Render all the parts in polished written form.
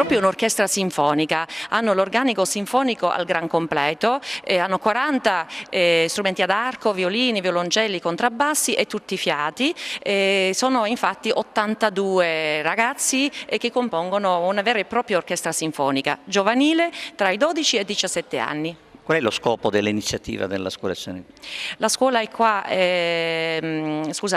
proprio un'orchestra sinfonica, hanno l'organico sinfonico al gran completo, hanno 40 strumenti ad arco, violini, violoncelli, contrabbassi e tutti i fiati, sono infatti 82 ragazzi che compongono una vera e propria orchestra sinfonica, giovanile tra i 12 e i 17 anni. Qual è lo scopo dell'iniziativa della scuola scenica? La scuola è qua,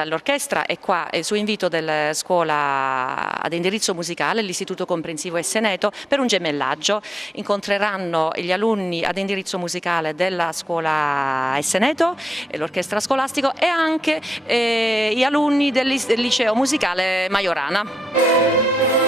l'orchestra è qua su invito della scuola ad indirizzo musicale, l'Istituto Comprensivo Esseneto, per un gemellaggio. Incontreranno gli alunni ad indirizzo musicale della scuola Esseneto, l'orchestra scolastico, e anche gli alunni del liceo musicale Majorana.